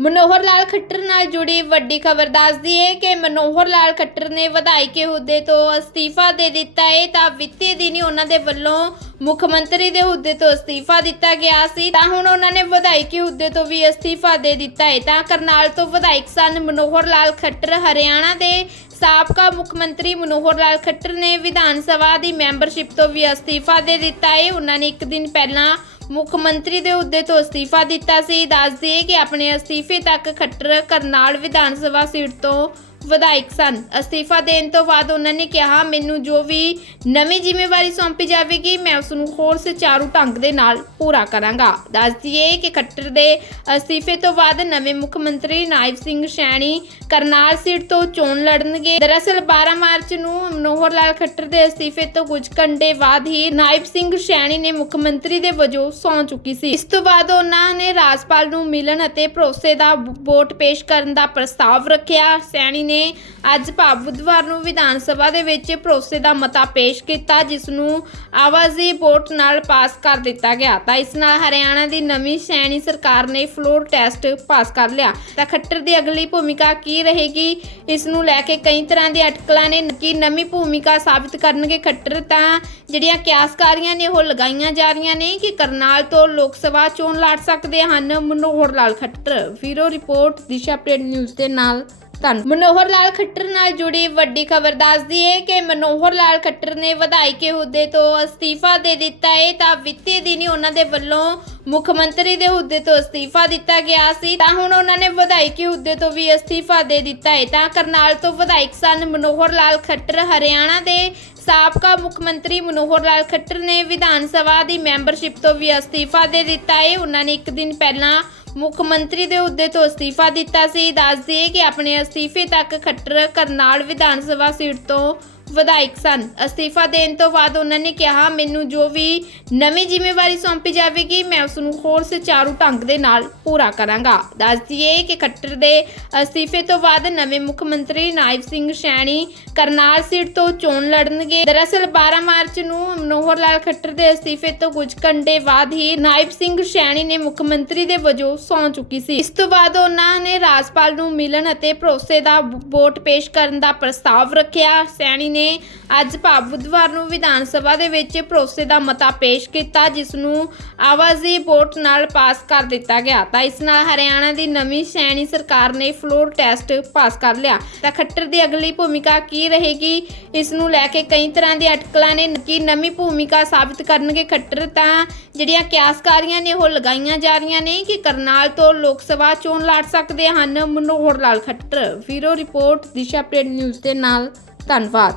ਮਨੋਹਰ ਲਾਲ ਖੱਟਰ ਨਾਲ ਜੁੜੀ ਵੱਡੀ ਖਬਰ ਦੱਸਦੀ ਹੈ ਕਿ ਮਨੋਹਰ ਲਾਲ ਖੱਟਰ ਨੇ ਵਿਧਾਇਕ ਅਹੁਦੇ ਤੋਂ ਅਸਤੀਫਾ ਦੇ ਦਿੱਤਾ ਹੈ। ਤਾਂ ਵਿੱਤੀ ਹੀ ਉਹਨਾਂ ਦੇ ਵੱਲੋਂ ਮੁੱਖ ਮੰਤਰੀ ਦੇ ਅਹੁਦੇ ਤੋਂ ਅਸਤੀਫਾ ਦਿੱਤਾ ਗਿਆ ਸੀ। ਤਾਂ ਹੁਣ ਉਹਨਾਂ ਨੇ ਵਿਧਾਇਕੀ ਅਹੁਦੇ ਤੋਂ ਵੀ ਅਸਤੀਫਾ ਦੇ ਦਿੱਤਾ ਹੈ। ਤਾਂ ਕਰਨਾਲ ਤੋਂ ਵਿਧਾਇਕ ਸਨ ਮਨੋਹਰ ਲਾਲ ਖੱਟਰ। ਹਰਿਆਣਾ ਦੇ ਸਾਬਕਾ ਮੁੱਖ ਮੰਤਰੀ ਮਨੋਹਰ ਲਾਲ ਖੱਟਰ ਨੇ ਵਿਧਾਨ ਸਭਾ ਦੀ ਮੈਂਬਰਸ਼ਿਪ ਤੋਂ ਵੀ ਅਸਤੀਫਾ ਦੇ ਦਿੱਤਾ ਹੈ। ਉਹਨਾਂ ਨੇ ਇੱਕ ਦਿਨ ਪਹਿਲਾਂ ਮੁੱਖ ਮੰਤਰੀ ਦੇ ਅਹੁਦੇ ਤੋਂ ਅਸਤੀਫਾ ਦਿੱਤਾ ਸੀ। ਦੱਸ ਦਈਏ ਕਿ ਆਪਣੇ ਅਸਤੀਫੇ ਤੱਕ ਖੱਟਰ ਕਰਨਾਲ ਵਿਧਾਨ ਸਭਾ ਸੀਟ ਤੋਂ ਵਿਧਾਇਕ ਸਨ। ਅਸਤੀਫਾ ਦੇਣ ਤੋਂ ਬਾਅਦ ਉਹਨਾਂ ਨੇ ਕਿਹਾ, ਮੈਨੂੰ ਜੋ ਵੀ ਨਵੀਂ ਜ਼ਿੰਮੇਵਾਰੀ ਸੌਂਪੀ ਜਾਵੇਗੀ, ਮੈਂ ਉਸ ਨੂੰ ਹੋਰ ਸੁਚਾਰੂ ਢੰਗ ਦੇ ਨਾਲ ਪੂਰਾ ਕਰਾਂਗਾ। ਦੱਸ ਦਈਏ ਕਿ ਖੱਟਰ ਦੇ ਅਸਤੀਫੇ ਤੋਂ ਬਾਅਦ ਨਵੇਂ ਮੁੱਖ ਮੰਤਰੀ ਨਾਇਬ ਸਿੰਘ ਸੈਣੀ ਕਰਨਾਲ ਸੀਟ ਤੋਂ ਚੋਣ ਲੜਨਗੇ। ਦਰਅਸਲ 12 ਮਾਰਚ ਨੂੰ ਮਨੋਹਰ ਲਾਲ ਖੱਟਰ ਦੇ ਅਸਤੀਫੇ ਤੋਂ ਕੁਝ ਘੰਟੇ ਬਾਅਦ ਹੀ ਨਾਇਬ ਸਿੰਘ ਸੈਣੀ ਨੇ ਮੁੱਖ ਮੰਤਰੀ ਦੇ ਵਜੋਂ ਸੌਂ ਚੁੱਕੀ ਸੀ। ਇਸ ਤੋਂ ਬਾਅਦ ਉਹਨਾਂ ਨੇ ਰਾਜਪਾਲ ਨੂੰ ਮਿਲਣ ਅਤੇ ਭਰੋਸੇ ਦਾ ਵੋਟ ਪੇਸ਼ ਕਰਨ ਦਾ ਪ੍ਰਸਤਾਵ ਰੱਖਿਆ। ਸੈਣੀ ਨੇ ਅੱਜ ਭਾਵ ਬੁੱਧਵਾਰ ਨੂੰ ਵਿਧਾਨ ਸਭਾ ਦੇ ਵਿੱਚ ਭਰੋਸੇ ਦਾ ਮਤਾ ਪੇਸ਼ ਕੀਤਾ, ਜਿਸ ਨੂੰ ਆਵਾਜ਼ੀ ਵੋਟ ਨਾਲ ਪਾਸ ਕਰ ਦਿੱਤਾ ਗਿਆ। ਤਾਂ ਇਸ ਨਾਲ ਹਰਿਆਣਾ ਦੀ ਨਵੀਂ ਸੈਣੀ ਸਰਕਾਰ ਨੇ ਫਲੋਰ ਟੈਸਟ ਪਾਸ ਕਰ ਲਿਆ। ਤਾਂ ਖੱਟਰ ਦੀ ਅਗਲੀ ਭੂਮਿਕਾ ਕੀ ਰਹੇਗੀ? ਇਸ ਨੂੰ ਲੈ ਕੇ ਕਈ ਤਰ੍ਹਾਂ ਦੇ ਅਟਕਲਾਂ ਨੇ ਕੀ ਨਵੀਂ ਭੂਮਿਕਾ ਸਾਬਿਤ ਕਰਨਗੇ ਖੱਟਰ। ਤਾਂ ਜਿਹੜੀਆਂ ਕਿਆਸਕਾਰੀਆਂ ਨੇ, ਉਹ ਲਗਾਈਆਂ ਜਾ ਰਹੀਆਂ ਨੇ ਕਿ ਕਰਨਾਲ ਤੋਂ ਲੋਕ ਸਭਾ ਚੋਣ ਲੜ ਸਕਦੇ ਹਨ। ਮਨੋਹਰ ਲਾਲ ਖੱਟਰ ਵੀਰੋ ਰਿਪੋਰਟ, ਦਿਸ਼ਾ ਅਪਡੇਟ ਨਿਊਜ਼ ਦੇ ਨਾਲ। ਧੰਨ। ਮਨੋਹਰ ਲਾਲ ਖੱਟਰ ਨਾਲ ਜੁੜੀ ਵੱਡੀ ਖਬਰ ਦੱਸਦੀ ਹੈ ਕਿ ਮਨੋਹਰ ਲਾਲ ਖੱਟਰ ਨੇ ਵਿਧਾਇਕ ਅਹੁਦੇ ਤੋਂ ਅਸਤੀਫਾ ਦੇ ਦਿੱਤਾ ਹੈ ਤਾਂ ਵਿੱਤੀ ਦਿਨੀ ਉਹਨਾਂ ਦੇ ਵੱਲੋਂ ਮੁੱਖ ਮੰਤਰੀ ਦੇ ਅਹੁਦੇ ਤੋਂ ਅਸਤੀਫਾ ਦਿੱਤਾ ਗਿਆ ਸੀ। ਤਾਂ ਹੁਣ ਉਹਨਾਂ ਨੇ ਵਿਧਾਇਕ ਅਹੁਦੇ ਤੋਂ ਵੀ ਅਸਤੀਫਾ ਦੇ ਦਿੱਤਾ ਹੈ ਤਾਂ ਕਰਨਾਲ ਤੋਂ ਵਿਧਾਇਕ ਸਨ ਮਨੋਹਰ ਲਾਲ ਖੱਟਰ ਹਰਿਆਣਾ ਦੇ ਸਾਬਕਾ ਮੁੱਖ ਮੰਤਰੀ ਮਨੋਹਰ ਲਾਲ ਖੱਟਰ ਨੇ ਵਿਧਾਨ ਸਭਾ ਦੀ ਮੈਂਬਰਸ਼ਿਪ ਤੋਂ ਵੀ ਅਸਤੀਫਾ ਦੇ ਦਿੱਤਾ ਹੈ ਉਹਨਾਂ ਨੇ ਇੱਕ ਦਿਨ ਪਹਿਲਾਂ ਮੁੱਖ ਮੰਤਰੀ ਦੇ ਅਹੁਦੇ ਤੋਂ ਅਸਤੀਫਾ ਦਿੱਤਾ ਸੀ। ਦੱਸ ਦਈਏ ਕਿ ਆਪਣੇ ਅਸਤੀਫੇ ਤੱਕ ਖੱਟਰ ਕਰਨਾਲ ਵਿਧਾਨ ਸਭਾ ਸੀਟ ਤੋਂ ਵਿਧਾਇਕ ਸਨ। ਅਸਤੀਫਾ ਦੇਣ ਤੋਂ ਬਾਅਦ ਉਹਨਾਂ ਨੇ ਕਿਹਾ, ਮੈਨੂੰ ਜੋ ਵੀ ਨਵੀਂ ਜ਼ਿੰਮੇਵਾਰੀ ਸੌਂਪੀ ਜਾਵੇਗੀ, ਮੈਂ ਉਸ ਨੂੰ ਹੋਰ ਸੁਚਾਰੂ ਢੰਗ ਦੇ ਨਾਲ ਪੂਰਾ ਕਰਾਂਗਾ। ਦੱਸ ਦਈਏ ਕਿ ਖੱਟਰ ਦੇ ਅਸਤੀਫੇ ਤੋਂ ਬਾਅਦ ਨਵੇਂ ਮੁੱਖ ਮੰਤਰੀ ਨਾਇਬ ਸਿੰਘ ਸੈਣੀ ਕਰਨਾਲ ਸੀਟ ਤੋਂ ਚੋਣ ਲੜਨਗੇ। ਦਰਅਸਲ 12 ਮਾਰਚ ਨੂੰ ਮਨੋਹਰ ਲਾਲ ਖੱਟਰ ਦੇ ਅਸਤੀਫੇ ਤੋਂ ਕੁਝ ਘੰਟੇ ਬਾਅਦ ਹੀ ਨਾਇਬ ਸਿੰਘ ਸੈਣੀ ਨੇ ਮੁੱਖ ਮੰਤਰੀ ਦੇ ਵਜੋਂ ਸੌਂ ਚੁੱਕੀ ਸੀ। ਇਸ ਤੋਂ ਬਾਅਦ ਉਹਨਾਂ ਨੇ ਰਾਜਪਾਲ ਨੂੰ ਮਿਲਣ ਅਤੇ ਭਰੋਸੇ ਦਾ ਵੋਟ ਪੇਸ਼ ਕਰਨ ਦਾ ਪ੍ਰਸਤਾਵ ਰੱਖਿਆ। ਸੈਣੀ ਨੇ ਅੱਜ ਭਾਵ ਬੁੱਧਵਾਰ ਨੂੰ ਵਿਧਾਨ ਸਭਾ ਦੇ ਵਿੱਚ ਭਰੋਸੇ ਦਾ ਮਤਾ ਪੇਸ਼ ਕੀਤਾ, ਜਿਸ ਨੂੰ ਆਵਾਜ਼ੀ ਵੋਟ ਨਾਲ ਪਾਸ ਕਰ ਦਿੱਤਾ ਗਿਆ। ਤਾਂ ਇਸ ਨਾਲ ਹਰਿਆਣਾ ਦੀ ਨਵੀਂ ਸੈਣੀ ਸਰਕਾਰ ਨੇ ਫਲੋਰ ਟੈਸਟ ਪਾਸ ਕਰ ਲਿਆ। ਤਾਂ ਖੱਟਰ ਦੀ ਅਗਲੀ ਭੂਮਿਕਾ ਕੀ ਰਹੇਗੀ? ਇਸ ਨੂੰ ਲੈ ਕੇ ਕਈ ਤਰ੍ਹਾਂ ਦੇ ਅਟਕਲਾਂ ਨੇ ਕਿ ਨਵੀਂ ਭੂਮਿਕਾ ਸਾਬਿਤ ਕਰਨਗੇ ਖੱਟਰ। ਤਾਂ ਜਿਹੜੀਆਂ ਕਿਆਸਕਾਰੀਆਂ ਨੇ, ਉਹ ਲਗਾਈਆਂ ਜਾ ਰਹੀਆਂ ਨੇ ਕਿ ਕਰਨਾਲ ਤੋਂ ਲੋਕ ਸਭਾ ਚੋਣ ਲੜ ਸਕਦੇ ਹਨ। ਮਨੋਹਰ ਲਾਲ ਖੱਟਰ ਵੀਰੋ ਰਿਪੋਰਟ, ਦਿਸ਼ਾ ਅਪਡੇਟ ਨਿਊਜ਼ ਦੇ ਨਾਲ। ਧੰਨਵਾਦ।